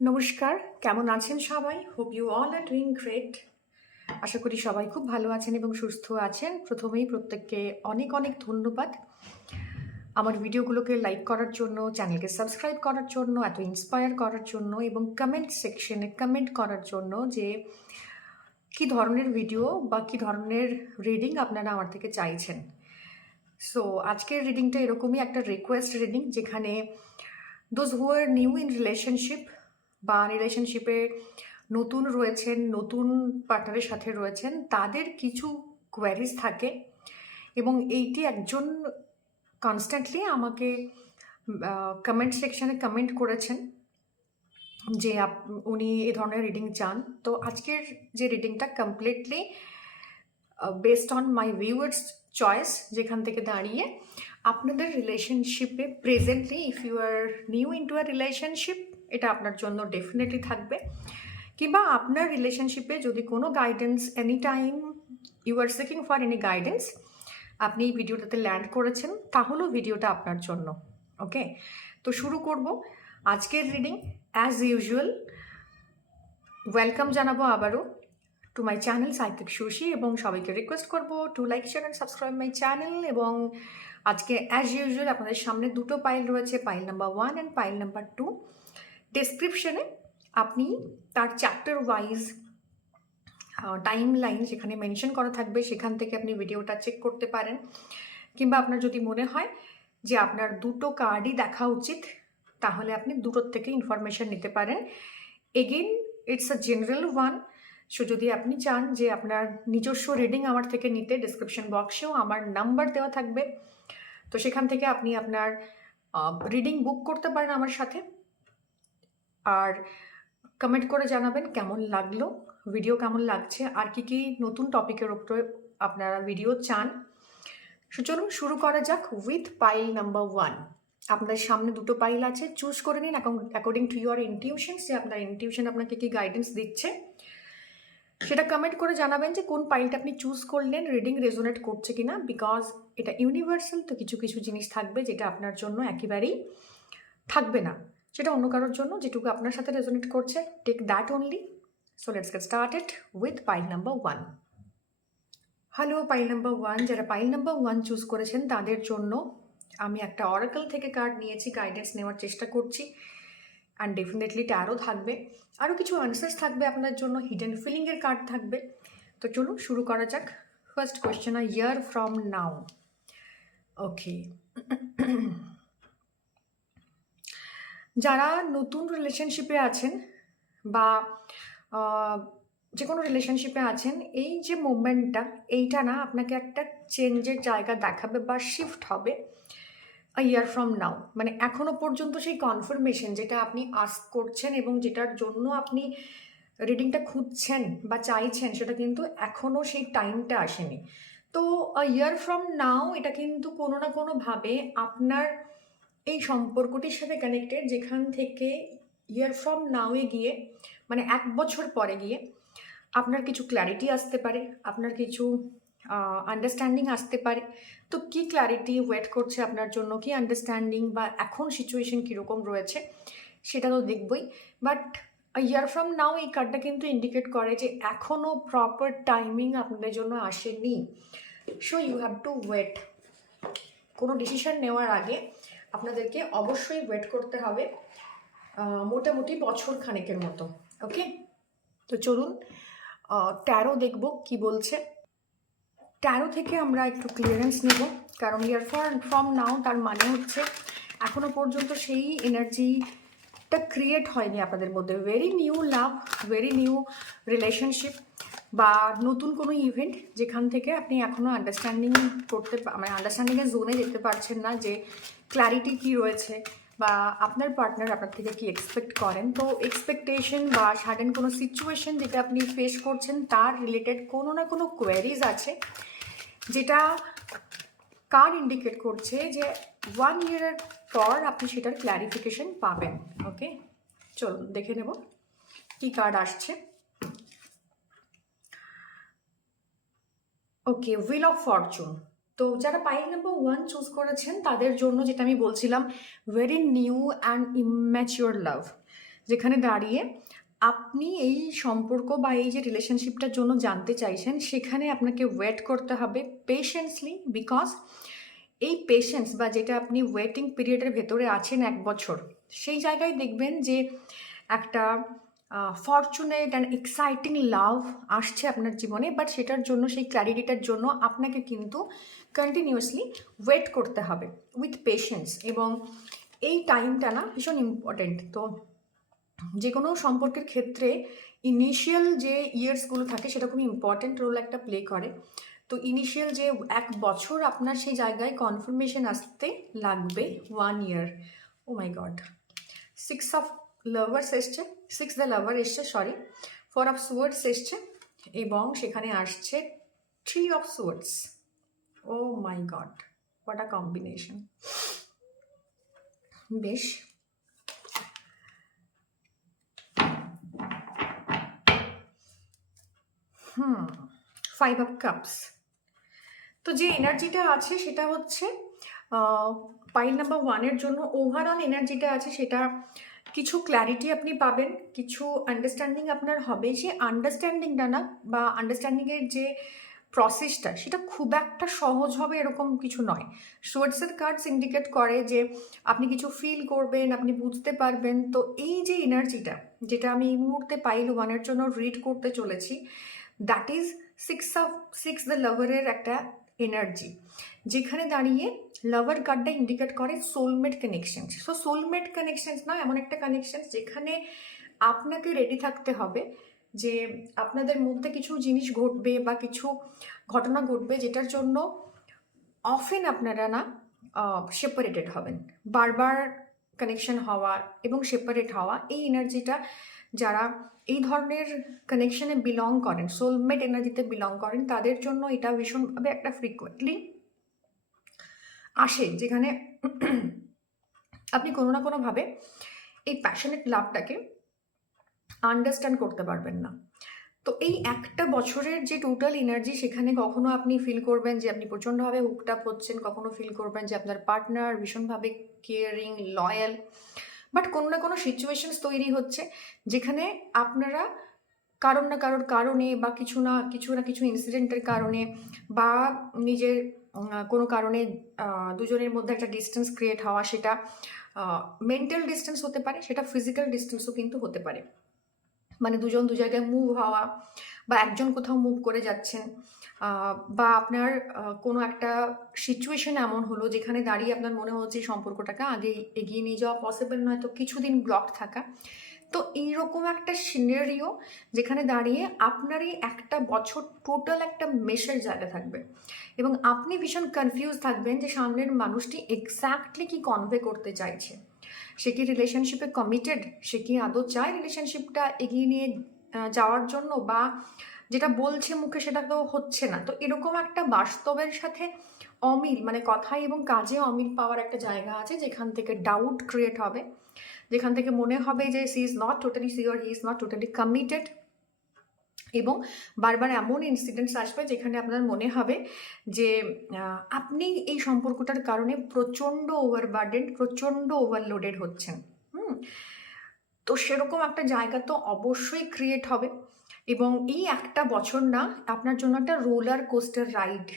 নমস্কার, কেমন আছেন সবাই? Hope you all are doing great. আশা করি সবাই খুব ভালো আছেন এবং সুস্থ আছেন। প্রথমেই প্রত্যেককে অনেক অনেক ধন্যবাদ আমার ভিডিওগুলোকে লাইক করার জন্য, চ্যানেলকে সাবস্ক্রাইব করার জন্য, এত ইন্সপায়ার করার জন্য এবং কমেন্ট সেকশনে কমেন্ট করার জন্য যে কী ধরনের ভিডিও বা কী ধরনের রিডিং আপনারা আমার থেকে চাইছেন। সো আজকের রিডিংটা এরকমই একটা রিকোয়েস্ট রিডিং, যেখানে those who are new in relationship বা রিলেশনশিপে নতুন রয়েছেন, নতুন পার্টনারের সাথে রয়েছেন, তাদের কিছু কোয়ারিজ থাকে এবং এইটি একজন কনস্ট্যান্টলি আমাকে কমেন্ট সেকশানে কমেন্ট করেছেন যে উনি এই ধরনের রিডিং চান। তো আজকের যে রিডিংটা completely based on my viewers choice, যেখান থেকে দাঁড়িয়ে আপনাদের রিলেশনশিপে presently if you are new into a relationship, এটা আপনার জন্য ডেফিনেটলি থাকবে। কিংবা আপনার রিলেশনশিপে যদি কোনো guidance any time you are seeking for any guidance, আপনি এই ভিডিওটাতে ল্যান্ড করেছেন, তাহলেও ভিডিওটা আপনার জন্য। ওকে, তো শুরু করব আজকের রিডিং। অ্যাজ ইউজুয়াল ওয়েলকাম জানাবো আবারও টু মাই চ্যানেল সাইত্রিক শশী, এবং সবাইকে রিকোয়েস্ট করবো to like, share and subscribe my channel. এবং আজকে অ্যাজ ইউজুয়াল আপনাদের সামনে দুটো পাইল রয়েছে, pile number 1 and pile number 2। ডেসক্রিপশনে আপনি তার চ্যাপ্টার ওয়াইজ টাইম লাইন যেখানে মেনশন করা থাকবে, সেখান থেকে আপনি ভিডিওটা চেক করতে পারেন। কিংবা আপনার যদি মনে হয় যে আপনার দুটো কার্ডই দেখা উচিত, তাহলে আপনি দুটোর থেকে ইনফরমেশন নিতে পারেন। Again it's a general one. So যদি আপনি চান যে আপনার নিজস্ব রিডিং আমার থেকে নিতে, ডিসক্রিপশন বক্সেও আমার নাম্বার দেওয়া থাকবে, তো সেখান থেকে আপনি আপনার রিডিং বুক করতে পারেন আমার সাথে। আর কমেন্ট করে জানাবেন কেমন লাগলো, ভিডিও কেমন লাগছে, আর কি কি নতুন টপিকের উপরে আপনারা ভিডিও চান। চলুন শুরু করা যাক উইথ পাইল নাম্বার 1। আপনাদের সামনে দুটো পাইল আছে, চুজ করে নিন অ্যাকর্ডিং টু ইউর ইনটিউশনস, যে আপনার ইনটিউশন আপনাকে কি গাইডেন্স দিচ্ছে সেটা কমেন্ট করে জানাবেন যে কোন পাইলটা আপনি চুজ করলেন, রিডিং রেজোনেট করছে কিনা। বিকজ এটা ইউনিভার্সাল, তো কিছু কিছু জিনিস থাকবে যেটা আপনার জন্য একেবারেই থাকবে না, সেটা অন্য কারোর জন্য যেটুকু আপনার সাথে রেজোনেট করছে, take that only. So let's get started with pile number 1। Hello pile number 1, যারা পাইল নাম্বার 1 চুজ করেছেন তাদের জন্য আমি একটা অরাকল থেকে কার্ড নিয়েছি, গাইডেন্স নেওয়ার চেষ্টা করছি। অ্যান্ড ডেফিনেটলি ট্যারো থাকবে, আরও কিছু আনসার্স থাকবে আপনার জন্য, হিডেন ফিলিংয়ের কার্ড থাকবে। তো চলুন শুরু করা যাক। First question, a year from now. Okay, যারা নতুন রিলেশনশিপে আছেন বা যে কোনো রিলেশনশিপে আছেন, এই যে মুভমেন্টটা, এইটা না আপনাকে একটা চেঞ্জের জায়গা দেখাবে বা শিফট হবে আ ইয়ার ফ্রম নাও। মানে এখনও পর্যন্ত সেই কনফার্মেশন যেটা আপনি আস্ক করছেন এবং যেটার জন্য আপনি রিডিংটা খুঁজছেন বা চাইছেন, সেটা কিন্তু এখনও সেই টাইমটা আসেনি। তো আ ইয়ার ফ্রম নাও এটা কিন্তু কোনো না কোনোভাবে আপনার এই সম্পর্কটির সাথে কানেক্টেড, যেখান থেকে ইয়ার ফ্রম নাওয়ে গিয়ে মানে 1 বছর পরে গিয়ে আপনার কিছু ক্ল্যারিটি আসতে পারে, আপনার কিছু আন্ডারস্ট্যান্ডিং আসতে পারে। তো কী ক্ল্যারিটি ওয়েট করছে আপনার জন্য, কি আন্ডারস্ট্যান্ডিং বা এখন সিচুয়েশন কীরকম রয়েছে সেটা তো দেখবই। বাট ইয়ার ফ্রম নাও এই কার্ডটা কিন্তু ইন্ডিকেট করে যে এখনও প্রপার টাইমিং আপনাদের জন্য আসেনি। So you have to wait. কোনো ডিসিশন নেওয়ার আগে আপনাদেরকে অবশ্যই ওয়েট করতে হবে, মোটামুটি বছর খানেকের মতো। ওকে, তো চলুন ট্যারো দেখব কি বলছে। ট্যারো থেকে আমরা একটু ক্লিয়ারেন্স নেব, কারণ ইয়ার ফ্রম নাও তার মানে হচ্ছে এখনও পর্যন্ত সেই এনার্জিটা ক্রিয়েট হয়নি আপনাদের মধ্যে। ভেরি নিউ লাভ, ভেরি নিউ রিলেশনশিপ বা নতুন কোনো ইভেন্ট, যেখান থেকে আপনি এখনও আন্ডারস্ট্যান্ডিং করতে মানে আন্ডারস্ট্যান্ডিংয়ের জোনে যেতে পারছেন না যে ক্ল্যারিটি কী রয়েছে বা আপনার পার্টনার আপনার থেকে কি এক্সপেক্ট করেন। তো এক্সপেকটেশন বা সাডেন কোনো সিচুয়েশন যেটা আপনি ফেস করছেন, তার রিলেটেড কোনো না কোনো কোয়ারিজ আছে, যেটা কার্ড ইন্ডিকেট করছে যে 1 ইয়ারের পর আপনি সেটার ক্ল্যারিফিকেশন পাবেন। ওকে, চলুন দেখে নেব কি কার্ড আসছে। ওকে, হুইল অফ ফরচুন। তো যারা পাইল নাম্বার 1 চুজ করেছেন তাদের জন্য, যেটা আমি বলছিলাম, ভেরি নিউ অ্যান্ড ইম্যাচিওর লাভ। যেখানে দাঁড়িয়ে আপনি এই সম্পর্ক বা এই যে রিলেশনশিপটার জন্য জানতে চাইছেন, সেখানে আপনাকে ওয়েট করতে হবে পেশেন্সলি, বিকজ এই পেশেন্স বা যেটা আপনি ওয়েটিং পিরিয়ডের ভেতরে আছেন 1 বছর, সেই জায়গায় দেখবেন যে একটা ফর্চুনেট অ্যান্ড এক্সাইটিং লাভ আসছে আপনার জীবনে, বাট সেটার জন্য, সেই ক্ল্যারিটিটার জন্য আপনাকে কিন্তু কন্টিনিউয়াসলি ওয়েট করতে হবে উইথ পেশেন্স। এবং এই টাইমটা না ভীষণ ইম্পর্টেন্ট। তো যে কোনো সম্পর্কের ক্ষেত্রে ইনিশিয়াল যে ইয়ার্সগুলো থাকে সেটা খুবই ইম্পর্টেন্ট রোল একটা প্লে করে। তো ইনিশিয়াল যে 1 বছর আপনার সেই জায়গায় কনফার্মেশন আসতে লাগবে 1 ইয়ার। ও মাই গড, 6 অফ লাভার্স এসছে, 6 দ্য লাভার এসছে, সরি, 4 অফ সোয়ার্ডস এসছে, এবং সেখানে আসছে 3 of swords. Oh my God, what a combination. বেশ, 5 অফ কাপস। তো যে এনার্জিটা আছে সেটা হচ্ছে পাইল নাম্বার 1-এর জন্য ওভারঅল এনার্জিটা আছে সেটা কিছু ক্ল্যারিটি আপনি পাবেন, কিছু আন্ডারস্ট্যান্ডিং আপনার হবে। যে আন্ডারস্ট্যান্ডিংটা না, বা আন্ডারস্ট্যান্ডিংয়ের যে প্রসেসটা, সেটা খুব একটা সহজ হবে এরকম কিছু নয়। সোয়ার্ডসের কার্ডস ইন্ডিকেট করে যে আপনি কিছু ফিল করবেন, আপনি বুঝতে পারবেন। তো এই যে এনার্জিটা, যেটা আমি এই মুহূর্তে পাইল 1-এর জন্য রিড করতে চলেছি, দ্যাট ইজ 6 দ্য লাভারের একটা এনার্জি, যেখানে দাঁড়িয়ে লাভার কার্ডটা ইন্ডিকেট করে soulmate connections. So soulmate connections না, এমন একটা কানেকশনস যেখানে আপনাকে রেডি থাকতে হবে যে আপনাদের মধ্যে কিছু জিনিস ঘটবে বা কিছু ঘটনা ঘটবে, যেটার জন্য অফেন আপনারা না সেপারেটেড হবেন। বারবার কানেকশন হওয়া এবং সেপারেট হওয়া, এই এনার্জিটা যারা এই ধরনের কানেকশনে বিলং করেন, সোলমেট এনার্জিতে বিলং করেন, তাদের জন্য এটা ভীষণভাবে একটা ফ্রিকুয়েন্টলি আসে, যেখানে আপনি কোনো না কোনোভাবে এই প্যাশনেট লাভটাকে আন্ডারস্ট্যান্ড করতে পারবেন না। তো এই 1 বছরের যে টোটাল এনার্জি, সেখানে কখনো আপনি ফিল করবেন যে আপনি প্রচণ্ডভাবে হুকড আপ হচ্ছেন, কখনো ফিল করবেন যে আপনার পার্টনার ভীষণভাবে কেয়ারিং, লয়াল, বাট কোনো না কোনো সিচুয়েশনস তৈরি হচ্ছে যেখানে আপনারা কারোর না কারোর কারণে বা কিছু ইনসিডেন্টের কারণে বা নিজের কোনো কারণে দুজনের মধ্যে একটা ডিস্টেন্স ক্রিয়েট হওয়া, সেটা মেন্টাল ডিস্টেন্স হতে পারে, সেটা ফিজিক্যাল ডিস্টেন্সও কিন্তু হতে পারে। মানে দুজন দু জায়গায় মুভ হওয়া, বা একজন কোথাও মুভ করে যাচ্ছেন, বা আপনার কোনো একটা সিচুয়েশন এমন হলো যেখানে দাঁড়িয়ে আপনার মনে হচ্ছে সম্পর্কটাকে আগে এগিয়ে নিয়ে যাওয়া পসিবল নয়, তো কিছুদিন ব্লক থাকা। তো এইরকম একটা সিনারিও যেখানে দাঁড়িয়ে আপনার এই 1 বছর টোটাল একটা মেশের জায়গা থাকবে, এবং আপনি ভীষণ কনফিউজ থাকবেন যে সামনের মানুষটি এক্স্যাক্টলি কি কনভে করতে চাইছে। সে কি রিলেশনশিপে কমিটেড, সে কি আদৌ চায় রিলেশনশিপটা এগিয়ে নিয়ে যাওয়ার জন্য, বা যেটা বলছে মুখে সেটা তো হচ্ছে না। তো এরকম একটা বাস্তবের সাথে অমিল, মানে কথায় এবং কাজে অমিল পাওয়ার একটা জায়গা আছে, যেখান থেকে ডাউট ক্রিয়েট হবে, যেখান থেকে মনে হবে যে she is not totally committed, এবং বারবার এমন ইনসিডেন্টস আসবে যেখানে আপনার মনে হবে যে আপনি এই সম্পর্কটার কারণে প্রচণ্ড ওভারবার্ডেন, প্রচণ্ড ওভারলোডেড হচ্ছেন। তো সেরকম একটা জায়গা তো অবশ্যই ক্রিয়েট হবে, এবং এই 1 বছর না আপনার জন্য একটা রোলার কোস্টার রাইড।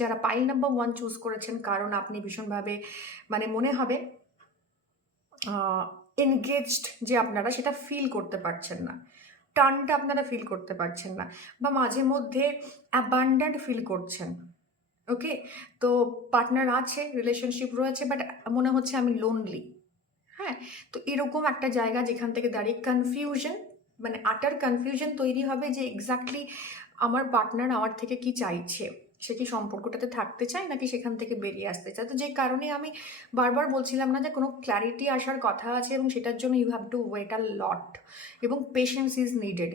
যারা পাইল নাম্বার 1 চুজ করেছেন, কারণ আপনি ভীষণভাবে, মানে মনে হবে এনগেজড যে আপনারা সেটা ফিল করতে পারছেন না, টানটা আপনারা ফিল করতে পারছেন না, বা মাঝে মধ্যে অ্যাবান্ডেন্ট ফিল করছেন। ওকে, তো পার্টনার আছে, রিলেশনশিপ রয়েছে, বাট মনে হচ্ছে আমি লোনলি। হ্যাঁ, তো এরকম একটা জায়গা যেখান থেকে দাঁড়িয়ে কনফিউশন, মানে আটার কনফিউশন তৈরি হবে যে এক্স্যাক্টলি আমার পার্টনার আমার থেকে কি চাইছে, সে কি সম্পর্কটাতে থাকতে চায় নাকি সেখান থেকে বেরিয়ে আসতে চায়। তো যে কারণে আমি বারবার বলছিলাম না যে কোনো ক্ল্যারিটি আসার কথা আছে, এবং সেটার জন্য you have to wait a lot, এবং পেশেন্স ইজ নিডেড।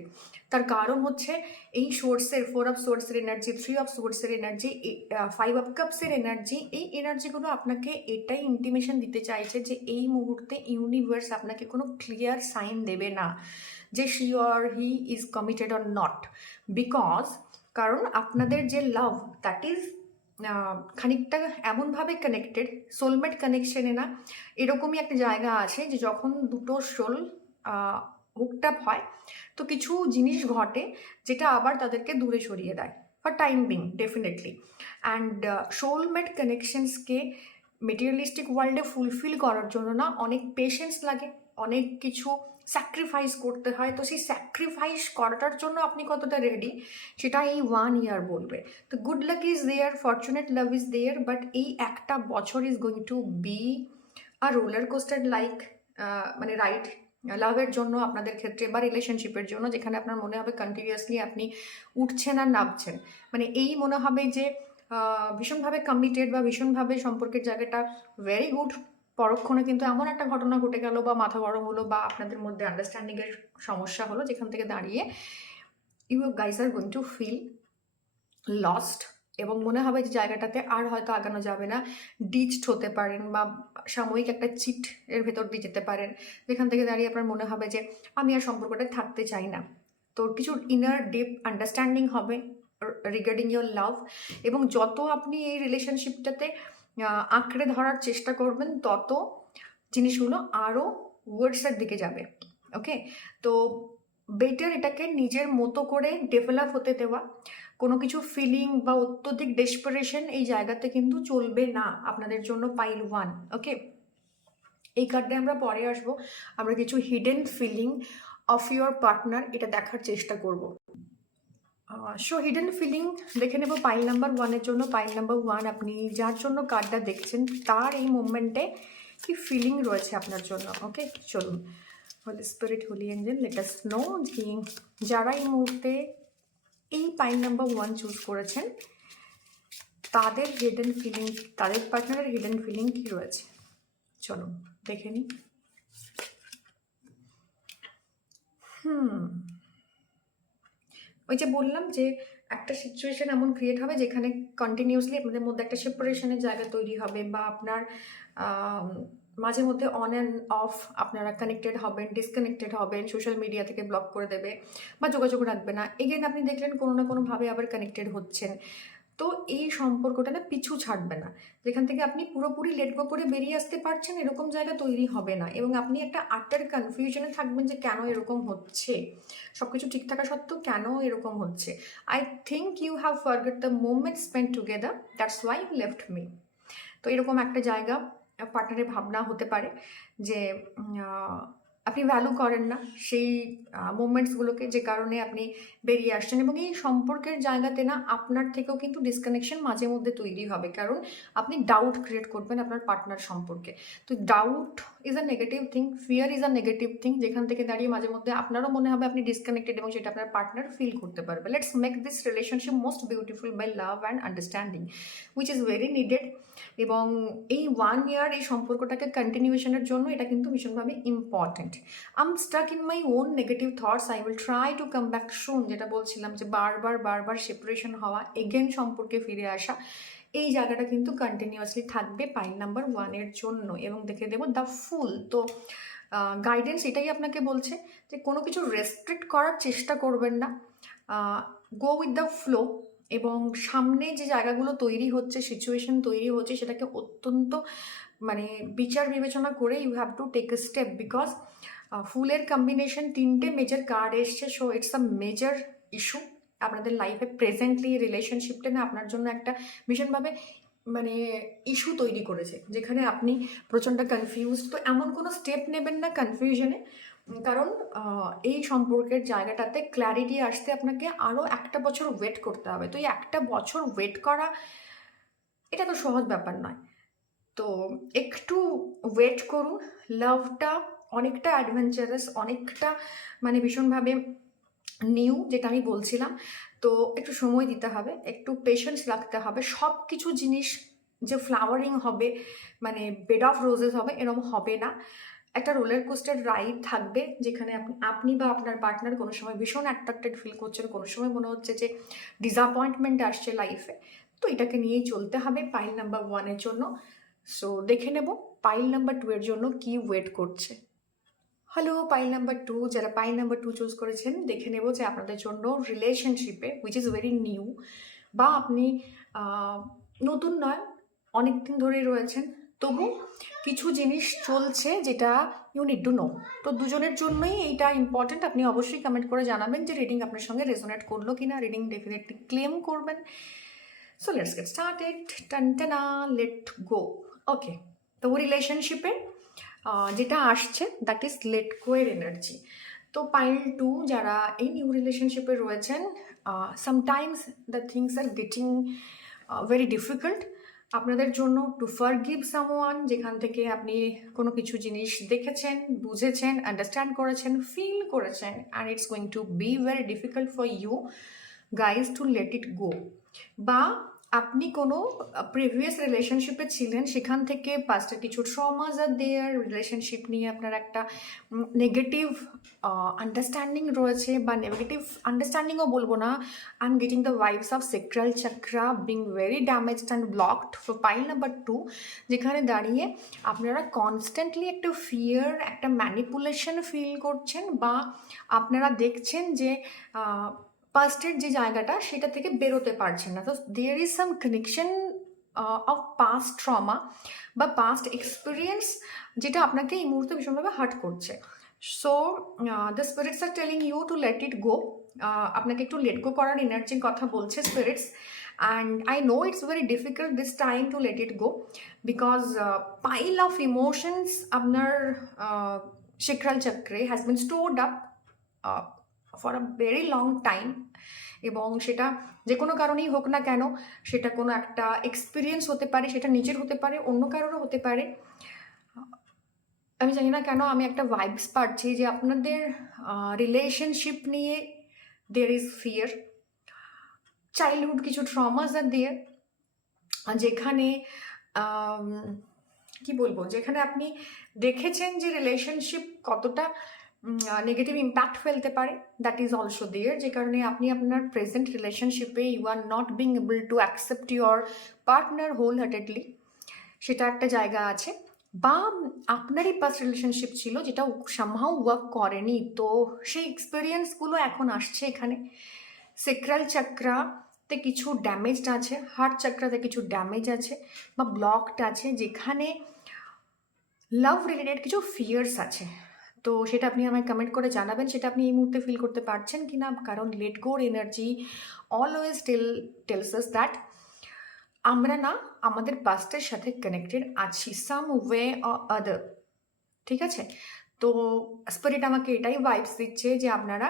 তার কারণ হচ্ছে এই সোর্সের 4 অফ সোর্সের এনার্জি, 3 অফ সোর্সের এনার্জি, 5 অফ কাপসের এনার্জি, এই এনার্জিগুলো আপনাকে এটাই ইন্টিমেশন দিতে চাইছে যে এই মুহূর্তে ইউনিভার্স আপনাকে কোনো ক্লিয়ার সাইন দেবে না যে she or he is committed or not, because কারণ আপনাদের যে লাভ, দ্যাট ইজ খানিকটা এমনভাবে কানেক্টেড, সোলমেট কানেকশনে না, এরকমই একটা জায়গা আছে যে যখন দুটো সোল হুকড আপ হয়, তো কিছু জিনিস ঘটে যেটা আবার তাদেরকে দূরে সরিয়ে দেয় for time being definitely. And soulmate কানেকশনসকে মেটেরিয়ালিস্টিক ওয়ার্ল্ডে ফুলফিল করার জন্য না অনেক পেশেন্স লাগে, অনেক কিছু স্যাক্রিফাইস করতে হয়। তো সেই স্যাক্রিফাইস করাটার জন্য আপনি কতটা রেডি সেটা এই 1 year বলবে। তো good luck is there, fortunate love is there, but এই একটা বছর is going to be a roller coaster like মানে রাইড লাভের জন্য আপনাদের ক্ষেত্রে বা রিলেশনশিপের জন্য, যেখানে আপনার মনে হবে কন্টিনিউয়াসলি আপনি উঠছেন আর নামছেন। মানে এই মনে হবে যে ভীষণভাবে কমিটেড বা ভীষণভাবে সম্পর্কের জায়গাটা ভেরি গুড। পরক্ষণে কিন্তু এমন একটা ঘটনা ঘটে গেল বা মাথা গরম হলো বা আপনাদের মধ্যে আন্ডারস্ট্যান্ডিংয়ের সমস্যা হলো, যেখান থেকে দাঁড়িয়ে you guys are going to feel lost, এবং মনে হবে যে জায়গাটাতে আর হয়তো আগানো যাবে না। ডিচড হতে পারেন বা সাময়িক একটা চিট এর ভেতর দিয়ে যেতে পারেন, যেখান থেকে দাঁড়িয়ে আপনার মনে হবে যে আমি আর সম্পর্কটায় থাকতে চাই না। তো কিছু ইনার ডিপ আন্ডারস্ট্যান্ডিং হবে রিগার্ডিং ইয়োর লাভ, এবং যত আপনি এই রিলেশনশিপটাতে আঁকড়ে ধরার চেষ্টা করবেন তত জিনিসগুলো আরও ওয়ার্ডসের দিকে যাবে। ওকে, তো বেটার এটাকে নিজের মতো করে ডেভেলপ হতে দেওয়া। কোনো কিছু ফিলিং বা অত্যধিক ডেসপারেশন এই জায়গাতে কিন্তু চলবে না আপনাদের জন্য পাইল 1। ওকে, এই কার্ডে আমরা পরে আসবো, আমরা কিছু hidden feeling of your partner এটা দেখার চেষ্টা করব। সো হিডেন ফিলিং দেখে নেব পাইল নাম্বার 1-এর জন্য। পাইল নাম্বার 1, আপনি যার জন্য কার্ডটা দেখছেন তার এই মোমেন্টে কি ফিলিং রয়েছে আপনার জন্য। ওকে, চলুন holy spirit, holy angel, let us know যে যারা এই মুহূর্তে এই পাইল নাম্বার 1 চুজ করেছেন তাদের হিডেন ফিলিং, তাদের পার্টনারের হিডেন ফিলিং কি রয়েছে চলুন দেখে নিই। ওই যে বললাম যে একটা সিচুয়েশন এমন ক্রিয়েট হবে যেখানে কন্টিনিউসলি আপনাদের মধ্যে একটা সেপারেশনের জায়গা তৈরি হবে, বা আপনার মাঝে মধ্যে অন অ্যান্ড অফ আপনারা কানেক্টেড হবেন, ডিসকানেক্টেড হবেন, সোশ্যাল মিডিয়া থেকে ব্লক করে দেবে বা যোগাযোগ রাখবে না। এগেন আপনি দেখলেন কোনো না কোনোভাবে আবার কানেক্টেড হচ্ছেন। তো এই সম্পর্কটা না পিছু ছাড়বে না, যেখান থেকে আপনি পুরোপুরি লেট গো করে বেরিয়ে আসতে পারছেন এরকম জায়গা তৈরি হবে না, এবং আপনি একটা আটার কনফিউশনে থাকবেন যে কেন এরকম হচ্ছে, সব কিছু ঠিক থাকা সত্ত্বেও কেন এরকম হচ্ছে। I think you have forget the moment spend together, that's why you left me. তো এরকম একটা জায়গা পার্টনারের ভাবনা হতে পারে যে আপনি ভ্যালু করেন না সেই মোমেন্টসগুলোকে, যে কারণে আপনি বেরিয়ে আসছেন, এবং এই সম্পর্কের জায়গাতে না আপনার থেকেও কিন্তু ডিসকানেকশন মাঝে মধ্যে তৈরি হবে, কারণ আপনি ডাউট ক্রিয়েট করবেন আপনার পার্টনার সম্পর্কে। তো doubt is a negative thing, fear is a negative thing, যেখান থেকে দাঁড়িয়ে মাঝে মধ্যে আপনারও মনে হবে আপনি ডিসকানেক্টেড, এবং সেটা আপনার পার্টনার ফিল করতে পারবে। Let's make this relationship most beautiful by love and understanding which is very needed. এবং এই 1 year এই সম্পর্কটাকে কন্টিনিউশনের জন্য এটা কিন্তু ভীষণভাবে important. I'm stuck in my own negative thoughts, I will try to come back soon, যেটা বলছিলাম যে বারবার সেপারেশন হওয়া, এগেন সম্পর্কে ফিরে আসা, এই জায়গাটা কিন্তু কন্টিনিউয়াসলি থাকবে পাইল নাম্বার 1-এর জন্য। এবং দেখে দেবো দ্য ফুল। তো গাইডেন্স এটাই আপনাকে বলছে যে কোনো কিছু রেস্ট্রিক্ট করার চেষ্টা করবেন না, গো উইথ দ্য ফ্লো, এবং সামনে যে জায়গাগুলো তৈরি হচ্ছে, সিচুয়েশন তৈরি হচ্ছে, সেটাকে অত্যন্ত মানে বিচার বিবেচনা করে you have to take a step, because ফুলের কম্বিনেশন 3টে মেজর কার্ড এসছে। So it's a major issue আপনাদের লাইফে প্রেজেন্টলি রিলেশনশিপটা না আপনার জন্য একটা ভীষণভাবে মানে ইস্যু তৈরি করেছে, যেখানে আপনি প্রচণ্ড কনফিউজ। তো এমন কোনো স্টেপ নেবেন না কনফিউশনে, কারণ এই সম্পর্কের জায়গাটাতে ক্ল্যারিটি আসতে আপনাকে আরও একটা বছর ওয়েট করতে হবে। তো এই একটা বছর ওয়েট করা এটা তো সহজ ব্যাপার নয়। তো একটু ওয়েট করুন। লাভটা অনেকটা অ্যাডভেঞ্চারাস, অনেকটা মানে ভীষণভাবে নিউ, যেটা আমি বলছিলাম। তো একটু সময় দিতে হবে, একটু পেশেন্স রাখতে হবে। সব কিছু জিনিস যে ফ্লাওয়ারিং হবে, মানে বেড অফ রোজেস হবে, এরকম হবে না। একটা রোলার কোস্টার রাইড থাকবে, যেখানে আপনি বা আপনার পার্টনার কোনো সময় ভীষণ অ্যাট্রাক্টেড ফিল করছেন, কোনো সময় মনে হচ্ছে যে ডিসঅ্যাপয়েন্টমেন্ট আসছে লাইফে। তো এটাকে নিয়েই চলতে হবে পাইল নাম্বার 1-এর জন্য। সো দেখে নেব পাইল নাম্বার 2-এর জন্য কি ওয়েট করছে। হ্যালো পাইল নাম্বার 2, যারা পাইল নাম্বার 2 চুজ করেছেন, দেখে নেব যে আপনাদের জন্য রিলেশনশিপে উইচ ইজ ভেরি নিউ, বা আপনি নতুন নয়, অনেক দিন ধরেই রয়েছেন, তবু কিছু জিনিস চলছে যেটা ইউ নিড টু নো। তো দুজনের জন্যই এইটা ইম্পর্টেন্ট। আপনি অবশ্যই কমেন্ট করে জানাবেন যে রিডিং আপনার সঙ্গে রেজোনেট করলো কিনা। রিডিং ডেফিনেটলি ক্লেম করবেন। So let's get started. টানটানা, লেট গো। ওকে, তো রিলেশনশিপে যেটা আসছে দ্যাট ইজ লেট গো এর এনার্জি। তো পাইল 2 যারা এই নিউ রিলেশনশিপে রয়েছেন, sometimes the things are getting very difficult আপনাদের জন্য টু ফরগিভ সামওয়ান, যেখান থেকে আপনি কোনো কিছু জিনিস দেখেছেন, বুঝেছেন, আন্ডারস্ট্যান্ড করেছেন, ফিল করেছেন, and it's going to be very difficult for you guys to let it go. বা আপনি কোনো প্রিভিয়াস রিলেশনশিপে ছিলেন, সেখান থেকে পাস্টে কিছু ট্রমাস আর দেয়ার, রিলেশনশিপ নিয়ে আপনার একটা নেগেটিভ আন্ডারস্ট্যান্ডিং রয়েছে, বা নেগেটিভ আন্ডারস্ট্যান্ডিংও বলবো না, I am getting the vibes of sacral chakra being very damaged and blocked for pile number 2, যেখানে দাঁড়িয়ে আপনারা কনস্ট্যান্টলি একটা ফিয়ার, একটা ম্যানিপুলেশন ফিল করছেন, বা আপনারা দেখছেন যে পাস্টের যে জায়গাটা সেটা থেকে বেরোতে পারছেন না। তো there is some connection of past trauma বা পাস্ট এক্সপিরিয়েন্স, যেটা আপনাকে এই মুহূর্তে ভীষণভাবে হার্ট করছে। So the spirits are telling you to let it go. আপনাকে একটু লেট গো করার এনার্জির কথা বলছে spirits, and I know it's very difficult this time to let it go, because pile of emotions আপনার শিখরাল চক্রে has been stored up for a very long time, এবং সেটা যে কোনো কারণেই হোক না কেন, সেটা কোনো একটা এক্সপিরিয়েন্স হতে পারে, সেটা নিজের হতে পারে, অন্য কারোরও হতে পারে। আমি জানি না কেন আমি একটা ভাইবস পাচ্ছি যে আপনাদের রিলেশনশিপ নিয়ে দের ইজ ফিয়ার, চাইল্ডহুড কিছু ট্রমাস আর দেয়ার, যেখানে কি বলবো, যেখানে আপনি দেখেছেন যে রিলেশনশিপ কতটা নেগেটিভ ইম্প্যাক্ট ফেলতে পারে, দ্যাট ইজ অলসো দেয়ার, যে কারণে আপনি আপনার প্রেজেন্ট রিলেশনশিপে you are not being able to accept your partner wholeheartedly, সেটা একটা জায়গা আছে। বা আপনারই পাস্ট রিলেশনশিপ ছিল যেটা সামহাউ ওয়ার্ক করেনি, তো সেই এক্সপিরিয়েন্সগুলো এখন আসছে এখানে। সেক্রাল চাক্রাতে কিছু ড্যামেজড আছে, হার্ট চাক্রাতে কিছু ড্যামেজ আছে বা ব্লকড আছে, যেখানে লাভ রিলেটেড কিছু ফিয়ার্স আছে। তো সেটা আপনি আমায় কমেন্ট করে জানাবেন, সেটা আপনি এই মুহূর্তে ফিল করতে পারছেন কি না, কারণ লেট গোর energy always tells us that আমরা না আমাদের পাস্টের সাথে কানেক্টেড আছি সাম ওয়ে অর আদার, ঠিক আছে? তো স্পিরিট আমাকে এটাই ভাইবস দিচ্ছে যে আপনারা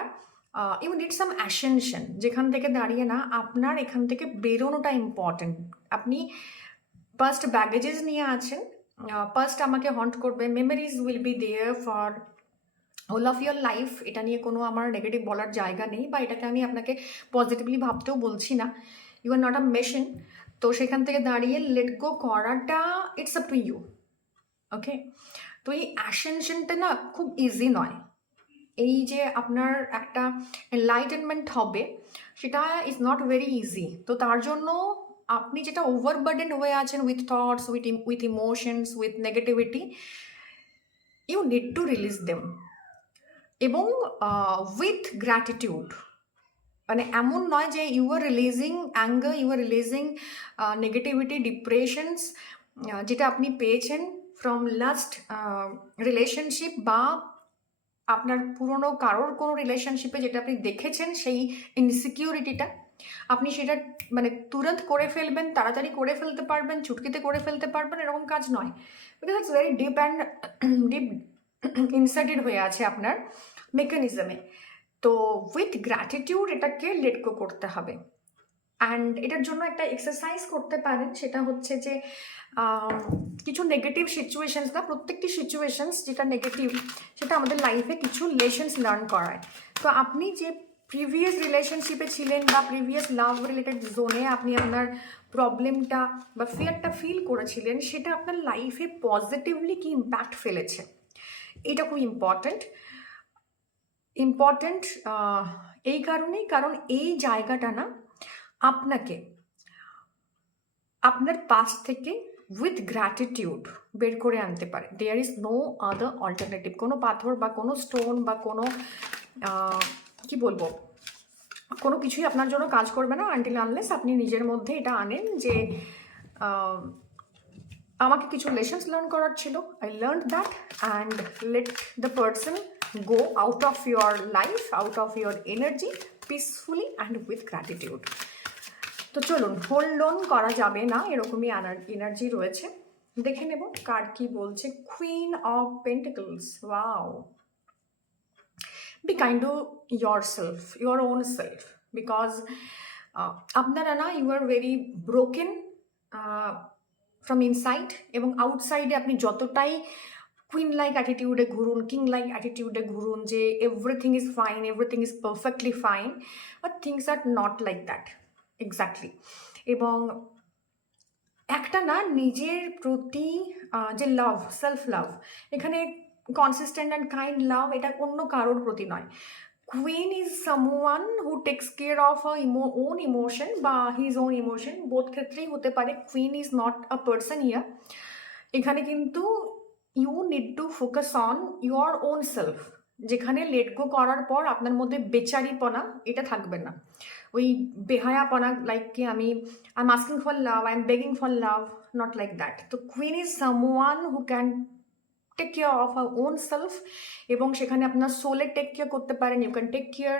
ইউ নিড সাম অ্যাসেনশন, যেখান থেকে দাঁড়িয়ে না আপনার এখান থেকে বেরোনোটা ইম্পর্টেন্ট। আপনি পাস্ট ব্যাগেজেস নিয়ে আছেন, পাস্ট আমাকে হন্ট করবে, memories will be there for whole of your life, এটা নিয়ে কোনো আমার নেগেটিভ বলার জায়গা নেই, বা এটাকে আমি আপনাকে পজিটিভলি ভাবতেও বলছি না, you are not a machine. তো সেখান থেকে দাঁড়িয়ে লেট গো করাটা it's up to you, okay? তো এই অ্যাসেনশনটা না খুব ইজি নয়, এই যে আপনার একটা এনলাইটেনমেন্ট হবে সেটা ইজ নট ভেরি ইজি। তো তার জন্য আপনি যেটা ওভারবার্ডেন হয়ে আছেন with thoughts, with emotions, with negativity, you need to release them, এবং উইথ গ্র্যাটিটিউড। মানে এমন নয় যে you are releasing anger, you are releasing negativity, depressions যেটা আপনি পেয়েছেন ফ্রম লাস্ট রিলেশনশিপ, বা আপনার পুরনো কারোর কোনো রিলেশনশিপে যেটা আপনি দেখেছেন সেই ইনসিকিউরিটিটা, আপনি সেটা মানে তুরন্ত করে ফেলবেন, তাড়াতাড়ি করে ফেলতে পারবেন, চুটকিতে করে ফেলতে পারবেন, এরকম কাজ নয়, because it's very deep and deep incited হয়ে আছে আপনার মেকানিজমে। তো উইথ গ্র্যাটিটিউড এটাকে লেট গো করতে হবে। অ্যান্ড এটার জন্য একটা এক্সারসাইজ করতে পারেন, সেটা হচ্ছে যে কিছু নেগেটিভ সিচুয়েশনস, না প্রত্যেকটি সিচুয়েশনস যেটা নেগেটিভ সেটা আমাদের লাইফে কিছু লেসন্স লার্ন করায়। তো আপনি যে প্রিভিয়াস রিলেশনশিপে ছিলেন বা প্রিভিয়াস লাভ রিলেটেড জোনে আপনি আপনার প্রবলেমটা বা ফিয়ারটা ফিল করেছিলেন, সেটা আপনার লাইফে পজিটিভলি কি ইম্প্যাক্ট ফেলেছে, এটা খুব ইম্পর্ট্যান্ট এই কারণেই, কারণ এই জায়গাটা না আপনাকে আপনার পাস্ট থেকে উইথ গ্র্যাটিটিউড বের করে আনতে পারে। There is no other alternative. কোনো পাথর বা কোনো স্টোন বা কোনো কি বলবো, কোনো কিছুই আপনার জন্য কাজ করবে না আনটিল আনলেস আপনি নিজের মধ্যে এটা আনেন যে আমাকে কিছু লেসন্স লার্ন করার ছিল, I learn that and let the person go out of your life, out of your energy peacefully and with gratitude. তো চলুন, হোল্ড অন করা যাবে না, এরকমই এনার্জি রয়েছে। দেখে নেব কার্ড কি বলছে। Queen of pentacles, wow. Be kind to yourself, your own self, because আপনারা না, you are very broken from inside, এবং আউটসাইডে আপনি যতটাই কুইন লাইক অ্যাটিটিউডে ঘুরুন, কিং লাইক অ্যাটিটিউডে ঘুরুন, যে everything is fine, everything is perfectly fine, but things are not like that exactly. এবং একটা না, নিজের প্রতি যে লাভ, সেলফ লাভ, এখানে কনসিস্টেন্ট অ্যান্ড কাইন্ড লাভ, এটা অন্য কারোর প্রতি নয়। Queen is someone who takes care of own emotion বা হিজ ওন ইমোশন, বোধ ক্ষেত্রেই হতে পারে। Queen is not a person here. এখানে কিন্তু you need to focus on your own self, যেখানে লেট গো করার পর আপনার মধ্যে বেচারিপনা এটা থাকবে না, ওই বেহায়াপনা, লাইক কি আমি I am asking for love, I am begging for love, not like that. তো queen is someone who can take care of her own self, এবং সেখানে আপনার সোলে টেক কেয়ার করতে পারেন। You can take care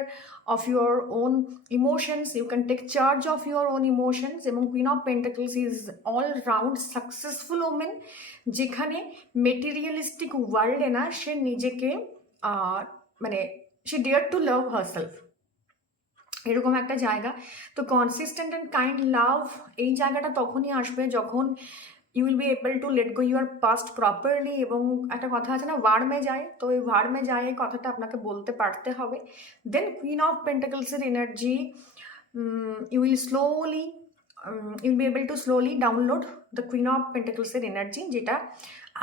of your own emotions, you can take charge of your own emotions. এবং queen of pentacles is all round successful women, যেখানে materialistic ওয়ার্ল্ডে না, সে নিজেকে মানে সে ডেয়ার টু লাভ হারসেলফ, এরকম একটা জায়গা। তো কনসিস্টেন্ট অ্যান্ড কাইন্ড লাভ, এই জায়গাটা তখনই আসবে যখন you will be able to let go your past properly. এবং একটা কথা আছে না, ওয়ার্ড মে যায়, তো এই ওয়ার্ড মে যায় এই কথাটা আপনাকে বলতে পারতে হবে। দেন কুইন অফ পেন্টাকলসের energy, you will slowly, you will be able to slowly download the queen of পেন্টাকলসের এনার্জি, যেটা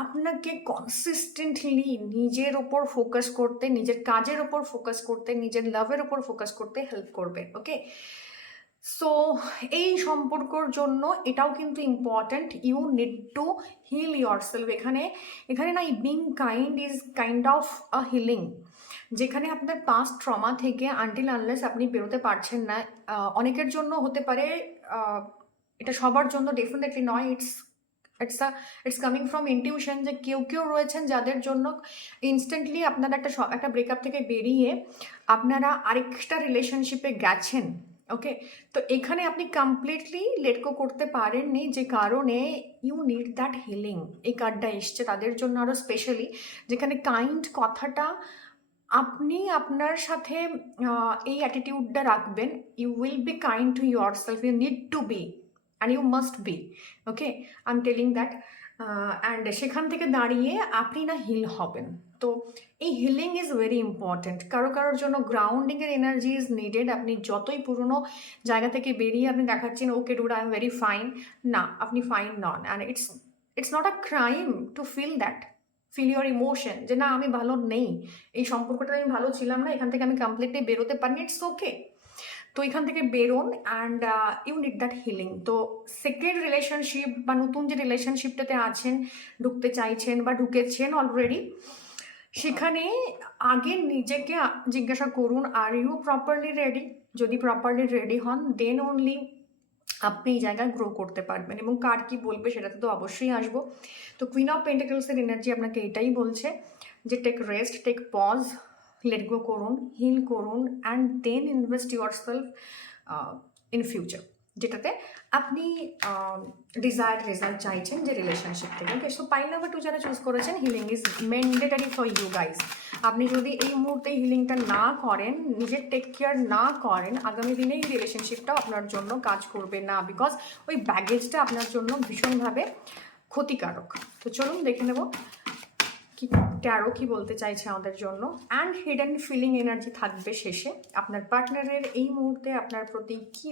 আপনাকে কনসিস্টেন্টলি নিজের ওপর ফোকাস করতে, নিজের কাজের ওপর ফোকাস করতে, নিজের লাভের ওপর ফোকাস করতে হেল্প করবে। ওকে, সো এই সম্পর্কর জন্য এটাও কিন্তু important, you need to heal yourself. এখানে না, being kind is kind of a healing, যেখানে আপনার পাস্ট ট্রমা থেকে আনটিল আনলেস আপনি বেরোতে পারছেন না। অনেকের জন্য হতে পারে, এটা সবার জন্য ডেফিনেটলি নয়, ইটস কামিং ফ্রম ইনটিউশন, যে কেউ কেউ রয়েছেন যাদের জন্য ইনস্ট্যান্টলি আপনারা একটা ব্রেকআপ থেকে বেরিয়ে আপনারা আরেকটা রিলেশনশিপে গেছেন। ওকে, তো এখানে আপনি কমপ্লিটলি লেট গো করতে পারেননি, যে কারণে ইউ নিড দ্যাট হিলিং। এই কার্ডটা এসছে তাদের জন্য আরও স্পেশালি, যেখানে কাইন্ড কথাটা আপনি আপনার সাথে এই অ্যাটিটিউডটা রাখবেন। You will be kind to yourself, you need to be and you must be. Okay, I am telling that. And সেখান থেকে দাঁড়িয়ে আপনি না হিল হবেন। তো এই হিলিং ইজ ভেরি ইম্পর্ট্যান্ট। কারোর জন্য গ্রাউন্ডিংয়ের এনার্জি ইজ নিডেড। আপনি যতই পুরনো জায়গা থেকে বেরিয়ে আপনি দেখাচ্ছেন okay dude I am very fine, না, আপনি ফাইন নন। And it's not a crime to feel that, feel your emotion, যে না আমি ভালো নেই, এই সম্পর্কটা আমি ভালো ছিলাম না, এখান থেকে আমি কমপ্লিটলি বেরোতে পারিনি, ইটস ওকে। তো এখান থেকে বেরোন and you need that healing. তো সেকেন্ড রিলেশনশিপ বা নতুন যে রিলেশনশিপটাতে আছেন, ঢুকতে চাইছেন বা ঢুকেছেন অলরেডি, সেখানে আগে নিজেকে জিজ্ঞাসা করুন, আর ইউ প্রপারলি রেডি? যদি প্রপারলি রেডি হন, দেন অনলি আপনি এই জায়গায় গ্রো করতে পারবেন। এবং কার কি বলবে সেটাতে তো অবশ্যই আসবো। তো কুইন অফ পেন্টাকলসের এনার্জি আপনাকে এটাই বলছে যে take rest, take pause, let go করুন, হিল করুন, and then invest yourself in future, যেটাতে আপনি ডিজায়ার্ড রেজাল্ট চাইছেন যে রিলেশনশিপ থেকে। ওকে, সো পাইল নাম্বার 2 যারা চুজ করেছেন, healing is mandatory for you guys. আপনি যদি এই মুহূর্তে হিলিংটা না করেন, নিজের টেক কেয়ার না করেন, আগামী দিনে এই রিলেশনশিপটাও আপনার জন্য কাজ করবে না, বিকজ ওই ব্যাগেজটা আপনার জন্য ভীষণভাবে ক্ষতিকারক। তো চলুন দেখে নেব কি ট্যারো কি বলতে চাইছে আমাদের জন্য। অ্যান্ড হিডেন ফিলিং এনার্জি থাকবে শেষে। আপনার পার্টনারের এই মুহূর্তে আপনার প্রতি কী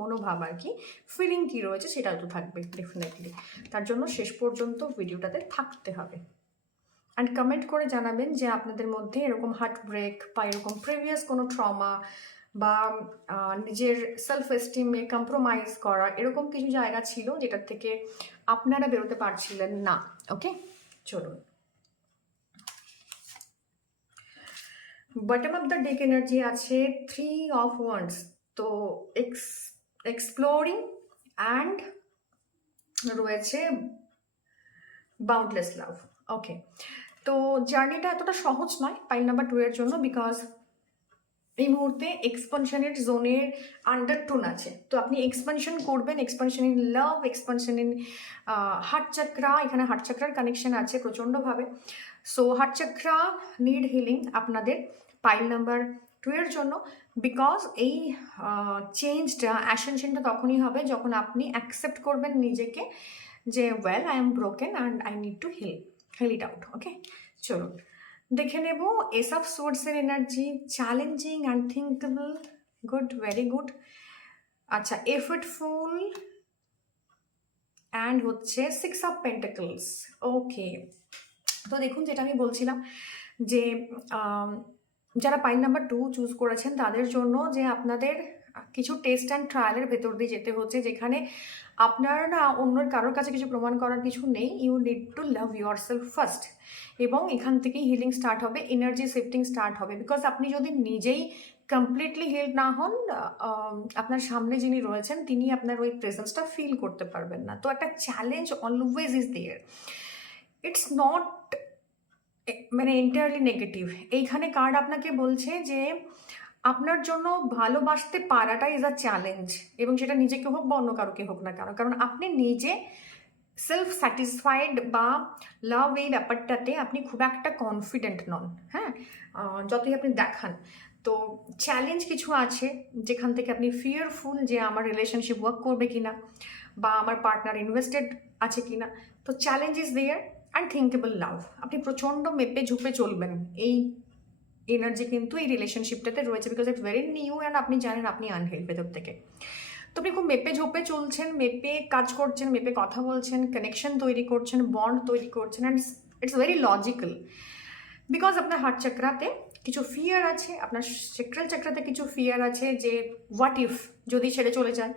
মনোভাব আর কি, ফিলিং কী রয়েছে সেটাও তো থাকবে ডেফিনেটলি। তার জন্য শেষ পর্যন্ত ভিডিওটাতে থাকতে হবে। অ্যান্ড কমেন্ট করে জানাবেন যে আপনাদের মধ্যে এরকম হার্ট ব্রেক বা এরকম প্রিভিয়াস কোনো ট্রমা বা নিজের সেলফ এস্টিমে কম্প্রোমাইজ করা, এরকম কিছু জায়গা ছিল যেটার থেকে আপনারা বেরোতে পারছিলেন না। ওকে, চলুন। Bottom of the deck energy আছে 3 অফ ওয়ান্ডস। তো এক্সপ্লোরিং, অ্যান্ড রয়েছে বাউন্ডলেস লাভ। ওকে, তো জার্নিটা এতটা সহজ নয় পাইল নাম্বার 2 এর জন্য, বিকজ এই মুহূর্তে এক্সপানশনের জোনের আন্ডারটোন আছে। তো আপনি এক্সপানশন করবেন, expansion in love, expansion in heart chakra, এখানে হার্ট চাকরার কানেকশন আছে প্রচণ্ডভাবে। So heart chakra need healing আপনাদের পাইল নাম্বার 2 এর জন্য, বিকজ এই চেঞ্জটা, অ্যাসেনশনটা তখনই হবে যখন আপনি অ্যাকসেপ্ট করবেন নিজেকে যে well I am broken and I need to heal it out. Okay, চলুন দেখে নেব এস অফ সোর্সের energy. Challenging, unthinkable, good, very good. আচ্ছা, এফর্টফুল অ্যান্ড হচ্ছে 6 অফ পেন্টাকলস। ওকে, তো দেখুন যেটা আমি বলছিলাম যে যারা পাইল নাম্বার 2 চুজ করেছেন তাদের জন্য যে আপনাদের কিছু টেস্ট অ্যান্ড ট্রায়ালের ভেতর দিয়ে যেতে হচ্ছে, যেখানে আপনার না অন্যের কারোর কাছে কিছু প্রমাণ করার কিছু নেই। You need to love yourself first, এবং এখান থেকেই হিলিং স্টার্ট হবে, এনার্জি শিফটিং স্টার্ট হবে। বিকজ আপনি যদি নিজেই কমপ্লিটলি হিল না হন, আপনার সামনে যিনি রয়েছেন তিনি আপনার ওই প্রেজেন্সটা ফিল করতে পারবেন না। তো একটা challenge always is there, it's not মানে এন্টায়ারলি নেগেটিভ। এইখানে কার্ড আপনাকে বলছে যে আপনার জন্য ভালোবাসতে পারাটা ইজ আ চ্যালেঞ্জ, এবং সেটা নিজেকে হোক বা অন্য কারোকে হোক না কেন, কারণ আপনি নিজে সেলফ স্যাটিসফাইড বা লাভ এই ব্যাপারটাতে আপনি খুব একটা কনফিডেন্ট নন। হ্যাঁ, যতই আপনি দেখান। তো চ্যালেঞ্জ কিছু আছে যেখান থেকে আপনি ফিয়ারফুল যে আমার রিলেশনশিপ ওয়ার্ক করবে কিনা, বা আমার পার্টনার ইনভেস্টেড আছে কিনা। তো চ্যালেঞ্জ ইজ দেয়ার। আনথিঙ্কেবল লাভ, আপনি প্রচণ্ড মেপে ঝুপে চলবেন, এই এনার্জি কিন্তু এই রিলেশনশিপটাতে রয়েছে, because it's very new and আপনি জানেন আপনি আনহেল্ড ভেতর থেকে। তো আপনি খুব মেপে ঝোপে চলছেন, মেপে কাজ করছেন, মেপে কথা বলছেন, কানেকশন তৈরি করছেন, বন্ড তৈরি করছেন, and it's very logical. Because আপনার হার্ট চাকরাতে কিছু ফিয়ার আছে, আপনার সেক্রাল চাকরাতে কিছু ফিয়ার আছে যে হোয়াট ইফ যদি ছেড়ে চলে যায়,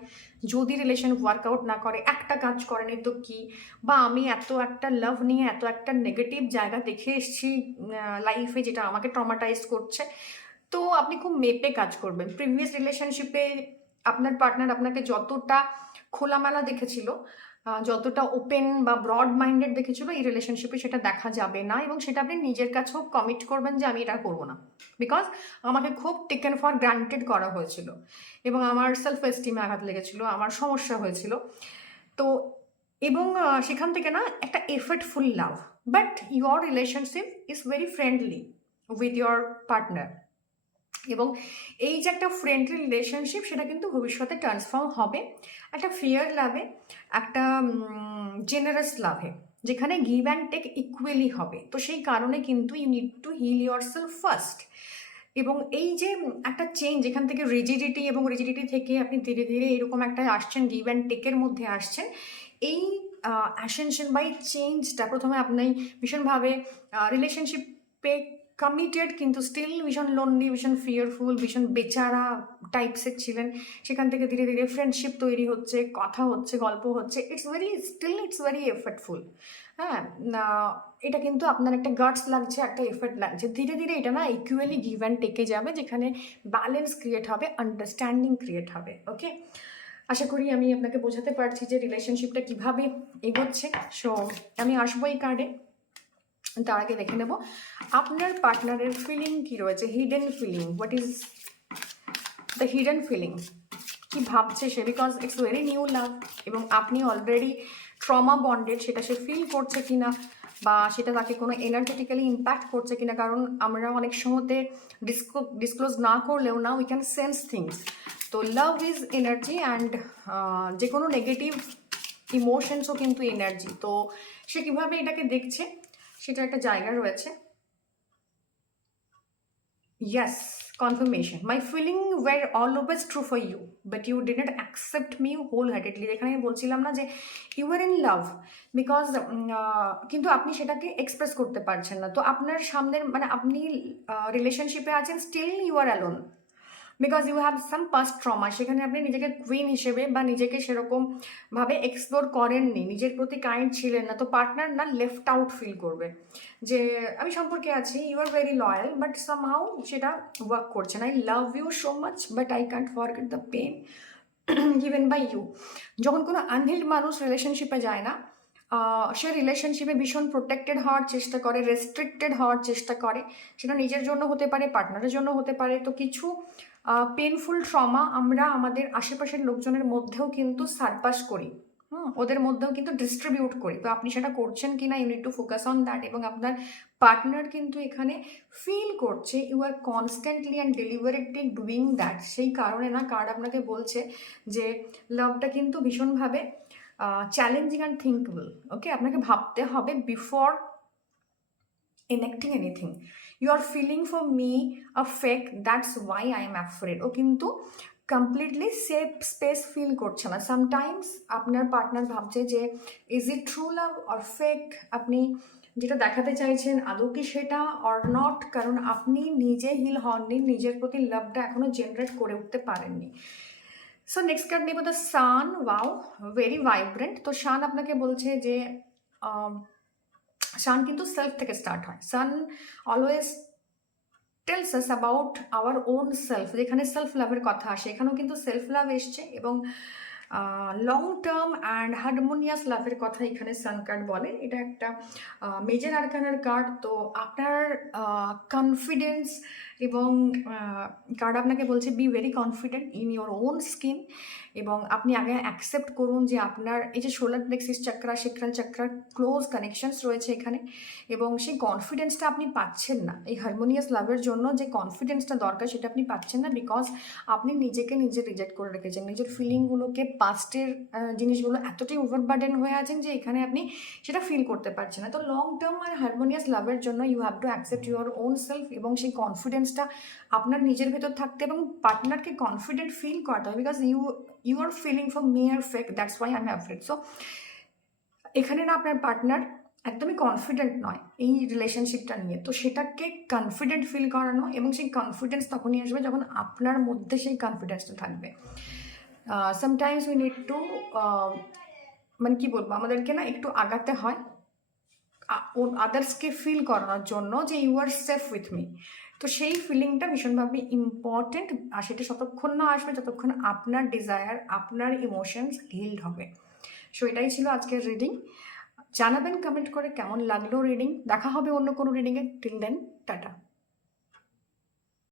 যদি রিলেশন ওয়ার্কআউট না করে, একটা কাজ করেনি তো কি, বা আমি এত একটা লাভ নিয়ে এত একটা নেগেটিভ জায়গা দেখে এসেছি লাইফে যেটা আমাকে ট্রমাটাইজ করছে। তো আপনি খুব মেপে কাজ করবেন। প্রিভিয়াস রিলেশনশিপে আপনার পার্টনার আপনাকে যতটা খোলামেলা দেখেছিল, যতটা ওপেন বা ব্রড মাইন্ডেড দেখেছিল, এই রিলেশনশিপে সেটা দেখা যাবে না, এবং সেটা আপনি নিজের কাছেও কমিট করবেন যে আমি এটা করবো না, বিকজ আমাকে খুব টেকেন ফর গ্রান্টেড করা হয়েছিল, এবং আমার সেলফ এস্টিমে আঘাত লেগেছিল, আমার সমস্যা হয়েছিল। তো এবং সেখান থেকে না একটা effortful love, but your relationship is very friendly with your partner, এবং এই যে একটা ফ্রেন্ডলি রিলেশনশিপ সেটা কিন্তু ভবিষ্যতে ট্রান্সফর্ম হবে একটা ফিয়ার লাভে, একটা জেনারাস লাভে, যেখানে গিভ অ্যান্ড টেক ইকুয়ালি হবে। তো সেই কারণে কিন্তু you need to heal yourself first. এবং এই যে একটা চেঞ্জ, এখান থেকে রিজিডিটি, এবং রিজিডিটি থেকে আপনি ধীরে ধীরে এরকম একটা আসছেন, গিভ অ্যান্ড টেকের মধ্যে আসছেন। এই অ্যাসেনশন বাই চেঞ্জটা প্রথমে আপনি ভীষণভাবে রিলেশনশিপে কমিটেড, কিন্তু স্টিল ভীষণ লোনলি, ভীষণ ফিয়ারফুল, ভীষণ বেচারা টাইপসের ছিলেন। সেখান থেকে ধীরে ধীরে ফ্রেন্ডশিপ তৈরি হচ্ছে, কথা হচ্ছে, গল্প হচ্ছে, ইটস ভেরি এফর্টফুল। হ্যাঁ, এটা কিন্তু আপনার একটা গাটস লাগছে, একটা এফর্ট লাগছে। ধীরে ধীরে এটা না ইকুয়ালি গিভ অ্যান্ড টেকে যাবে, যেখানে ব্যালেন্স ক্রিয়েট হবে, আন্ডারস্ট্যান্ডিং ক্রিয়েট হবে। ওকে, আশা করি আমি আপনাকে বোঝাতে পারছি যে রিলেশনশিপটা কিভাবে এগোচ্ছে। সো আমি আসবো এই কার্ডে, তার আগে দেখে নেব আপনার পার্টনারের ফিলিং কি রয়েছে, hidden feeling. What is the hidden feeling? কি ভাবছে সে? Because it's very new love, এবং আপনি অলরেডি ট্রমা বন্ডেড, সেটা সে ফিল করছে কিনা, বা সেটা তাকে কোনো এনার্জেটিক্যালি ইম্প্যাক্ট করছে কিনা। কারণ আমরা অনেক সময়তে ডিসক্লোজ না করলেও না উই ক্যান সেন্স থিংস। তো লাভ ইজ এনার্জি, অ্যান্ড যে কোনো নেগেটিভ ইমোশনসও কিন্তু এনার্জি। তো সে কীভাবে এটাকে দেখছে সেটা একটা জায়গা রয়েছে। Yes, confirmation. My feeling were always true for you, but you didn't accept me wholeheartedly. যেখানে আমি বলছিলাম না যে you are in love, because কিন্তু আপনি সেটাকে এক্সপ্রেস করতে পারছেন না। তো আপনার সামনের মানে আপনি রিলেশনশিপে আছেন, still you are alone, because you have some past trauma. সেখানে আপনি নিজেকে কুইন হিসেবে বা নিজেকে সেরকমভাবে এক্সপ্লোর করেননি, নিজের প্রতি কাইন্ড ছিলেন না। তো পার্টনার না লেফট আউট ফিল করবে যে আমি সম্পর্কে আছি, you are very loyal, but somehow সেটা ওয়ার্ক করছে না। I love you so much, but I can't forget the pain given by you. যখন কোনো আনহিল্ড মানুষ রিলেশনশিপে যায় না, সে রিলেশনশিপে ভীষণ প্রোটেক্টেড হওয়ার চেষ্টা করে, রেস্ট্রিক্টেড হওয়ার চেষ্টা করে। সেটা নিজের জন্য হতে পারে, পার্টনারের জন্য হতে পারে। তো কিছু পেনফুল ট্রমা আমরা আমাদের আশেপাশের লোকজনের মধ্যেও কিন্তু সারপাস করি, ওদের মধ্যেও কিন্তু ডিস্ট্রিবিউট করি। তো আপনি সেটা করছেন কি না, you need to focus on that. এবং আপনার পার্টনার কিন্তু এখানে ফিল করছে you are constantly and deliberately doing that. সেই কারণে না কার্ড আপনাকে বলছে যে লাভটা কিন্তু ভীষণভাবে চ্যালেঞ্জিং অ্যান্ড থিঙ্কেবল। ওকে, আপনাকে ভাবতে হবে before enacting anything. You are feeling for me a fake, that's why I am afraid. ও কিন্তু কমপ্লিটলি সেফ স্পেস ফিল করছে না। সামটাইমস আপনার পার্টনার ভাবছে যে is it true love or fake, আপনি যেটা দেখাতে চাইছেন আদৌ কি সেটা অর নট, কারণ আপনি নিজে হিল হননি, নিজের প্রতি লাভটা এখনো জেনারেট করে উঠতে পারেননি। সো নেক্সট কার্ড নেব the sun. Wow, very vibrant. তো সান আপনাকে বলছে যে সান কিন্তু সেলফ থেকে স্টার্ট হয়। Sun always tells us about our own self. যেখানে সেলফ লাভের কথা আসে এখানেও কিন্তু সেলফ লাভ এসছে, এবং লং টার্ম অ্যান্ড হারমোনিয়াস লাভের কথা এখানে সান কার্ড বলে। এটা একটা মেজর আরকানার কার্ড। তো আপনার কনফিডেন্স এবং কার্ড আপনাকে বলছে be very confident in your own skin, এবং আপনি আগে অ্যাকসেপ্ট করুন যে আপনার এই যে solar plexus চাকরা, sacral চাকরার close connections রয়েছে এখানে, এবং সেই কনফিডেন্সটা আপনি পাচ্ছেন না। এই হারমোনিয়াস লাভের জন্য যে কনফিডেন্সটা দরকার সেটা আপনি পাচ্ছেন না, বিকজ আপনি নিজেকে নিজে রিজেক্ট করে রেখেছেন। নিজের ফিলিংগুলোকে, পাস্টের জিনিসগুলো এতটাই ওভারবার্ডেন হয়ে আছেন যে এখানে আপনি সেটা ফিল করতে পারছেন না। তো লং টার্ম আর হারমোনিয়াস লাভের জন্য you have to accept your own self, এবং সেই কনফিডেন্সটা আপনার নিজের ভেতর থাকতে এবং পার্টনারকে কনফিডেন্ট ফিল করাতে হবে, because you are feeling for me are fake, that's why I am afraid. So এখানে না আপনার পার্টনার একদমই কনফিডেন্ট নয় এই রিলেশনশিপটা নিয়ে। তো সেটাকে কনফিডেন্ট ফিল করানো, এবং সেই কনফিডেন্স তখনই আসবে যখন আপনার মধ্যে সেই কনফিডেন্সটা থাকবে। সামটাইমস উই নিড টু মানে কি বলবো, আমাদেরকে না একটু আগাতে হয় আদার্সকে ফিল করানোর জন্য যে you are safe with me. তো সেই ফিলিংটা ভীষণভাবে ইম্পর্টেন্ট, আর সেটা ততক্ষণ না আসবে যতক্ষণ আপনার ডিজায়ার, আপনার ইমোশনস হিল্ড হবে। সো এটাই ছিল আজকের রিডিং। জানাবেন কমেন্ট করে কেমন লাগলো রিডিং। দেখা হবে অন্য কোনো রিডিংয়ে। Till then, tata.